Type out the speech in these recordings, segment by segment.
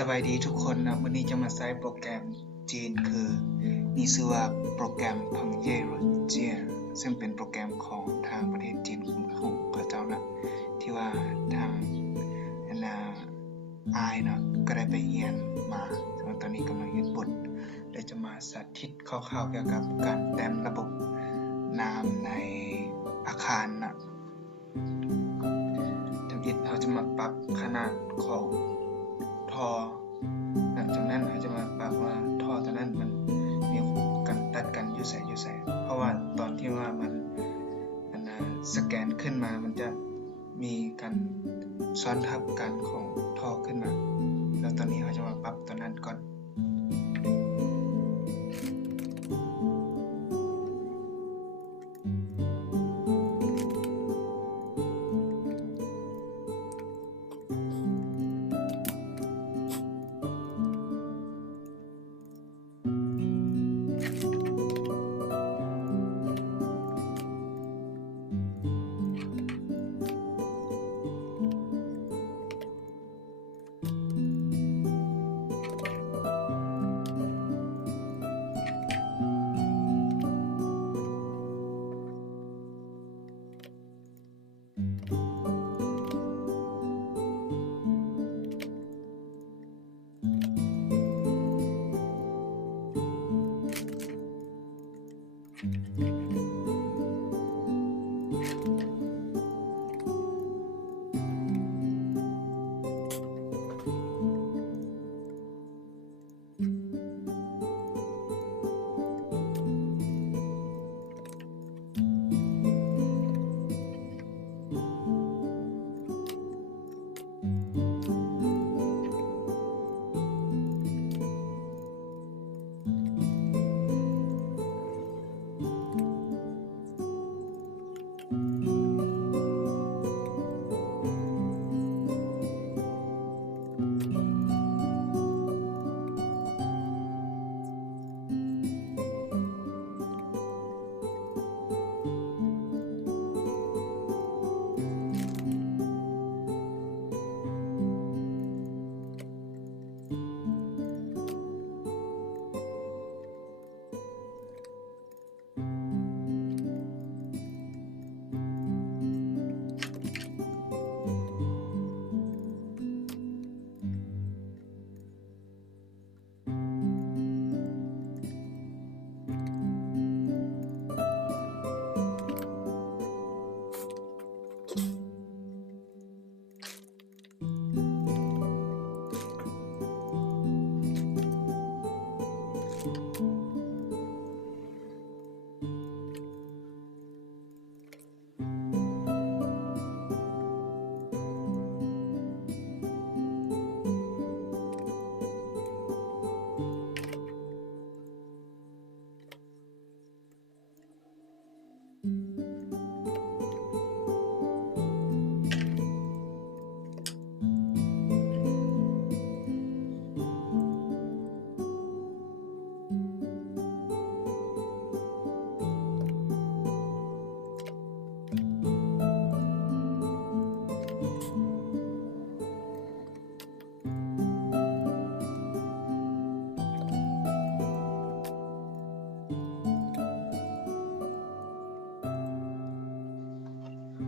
สบายดีทุกคนนะวันนี้จะมาใช้โปรแกรมจีนคือนี่ชื่อว่าโปรแกรมพังเย่หรือเจียซึ่งเป็นโปรแกรมของทางประเทศจีนของพระเจ้านะที่ว่าทางอายนะก็ได้ไปเรียนมาส่วนตอนนี้กำลังเรียนบทและจะมาสาธิตคร่าวๆเกี่ยวกับการแต้มระบบน้ำในอาคารนะทั้งอิฐเราจะมาปรับขนาดของท่อหลังจากนั้นเราจะมาปรับว่าท่อตัวนั้นมันมีการตัดกันอยู่ใส่เพราะว่าตอนที่ว่ามันสแกนขึ้นมามันจะมีการซ้อนทับกันของท่อขึ้นมาแล้วตอนนี้เราจะมาปรับตัวนั้นก่อน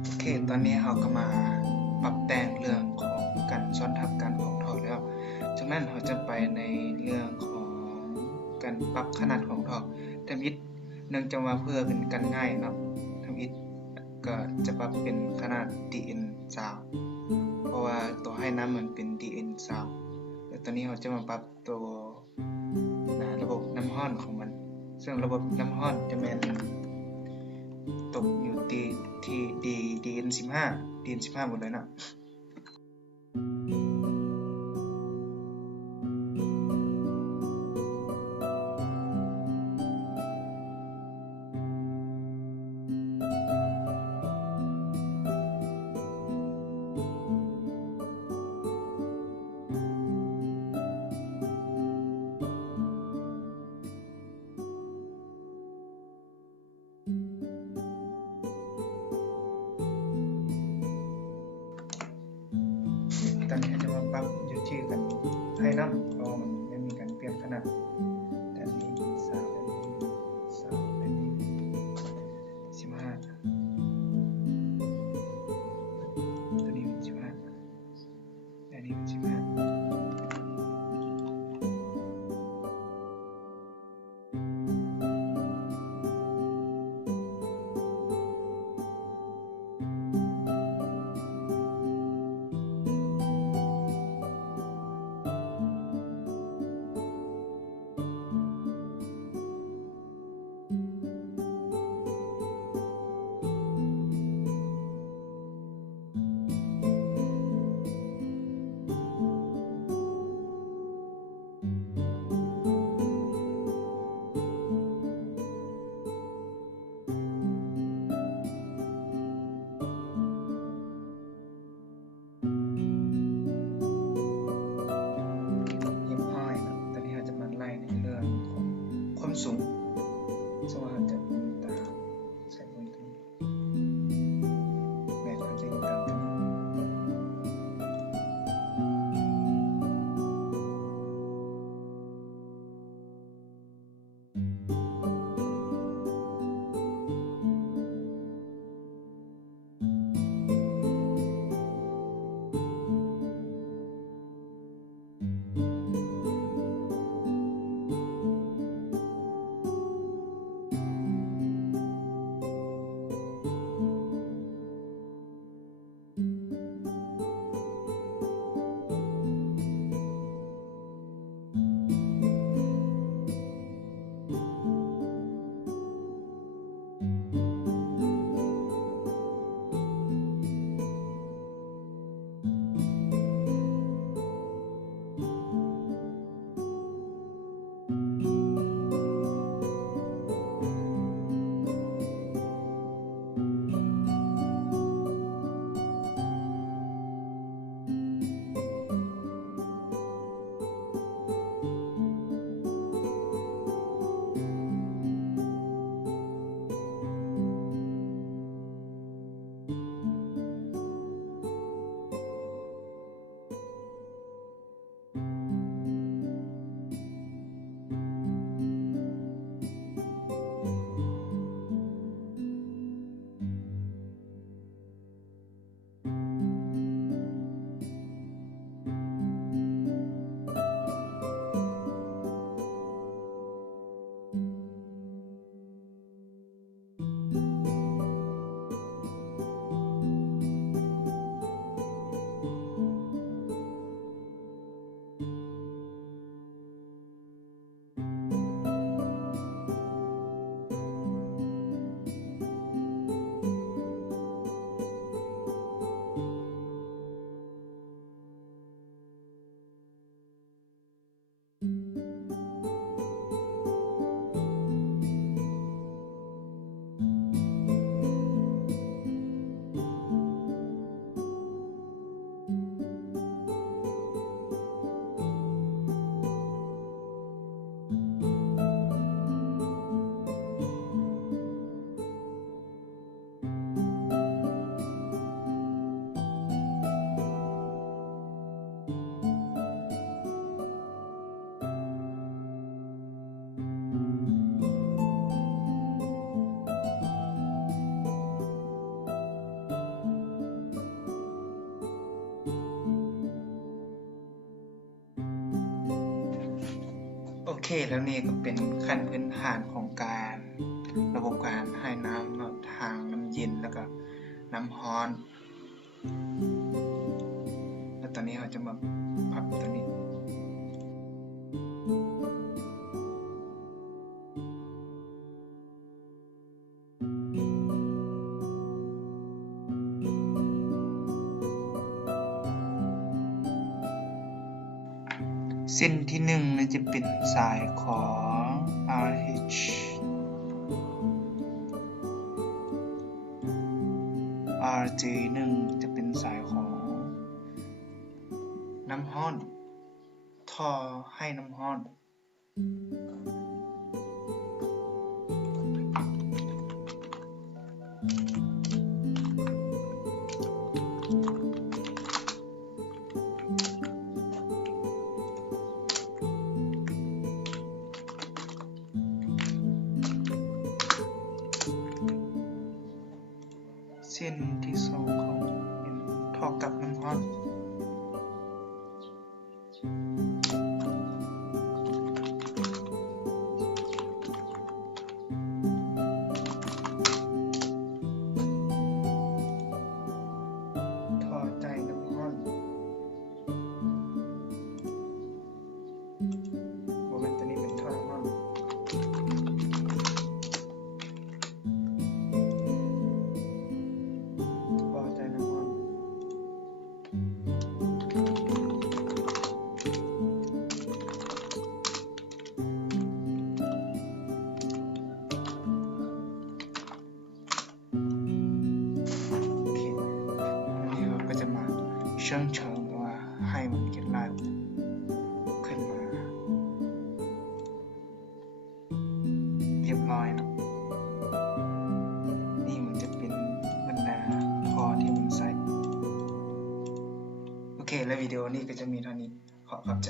โอเคตอนนี้เราก็มาปรับแต่งเรื่องของการซ้อนทับกันของท่อแล้วจากนั้นเราจะไปในเรื่องของการปรับขนาดของท่อทำอิฐเนื่องจากว่าเพื่อเป็นกันง่ายเนาะทำอิฐก็จะปรับเป็นขนาด DN 20เพราะว่าตัวให้น้ำมันเป็น DN 20แล้วตอนนี้เราจะมาปรับตัวระบบน้ำร้อนของมันซึ่งระบบน้ำร้อนจะเป็นตกอยู่ที่DN15หมดเลยนะตอนนี้จะมาปรับอยู่ที่กัน ให้น้ำเพราะมันไม่มีการเปลี่ยนขนาดแต่นี้3อันนี้3อันนี้15ตัวนี้เป็น15อันนี้เป็น15สูงสว่างจะมีตาใส่บนตัวนี้แม่ก็จะอยู่ตามตัวนี้โอเคแล้วนี่ก็เป็นขั้นพื้นฐานของการระบบการให้น้ำทางน้ำเย็นแล้วก็น้ำร้อนแล้วตอนนี้เราจะมาปรับตัวนี้เส้นที่1นี่จะเป็นสายของ RH RJ1 จะเป็นสายของน้ำร้อนท่อให้น้ำร้อน ส้นที่สองของเป็นท่อกับน้ำร้อนท่อใจน้ำร้อนโมเมนต์ตัวนี้เป็นท่อน้ำร้อนท่อใจน้ำร้อนเชิงเฉิงว่าให้มันเก็ดลายขึ้นมาเรียบร้อยนะนี่มันจะเป็นบรรดาพอที่มันใส่โอเคแล้ววิดีโอนี้ก็จะมีเท่านี้ขอขอบใจ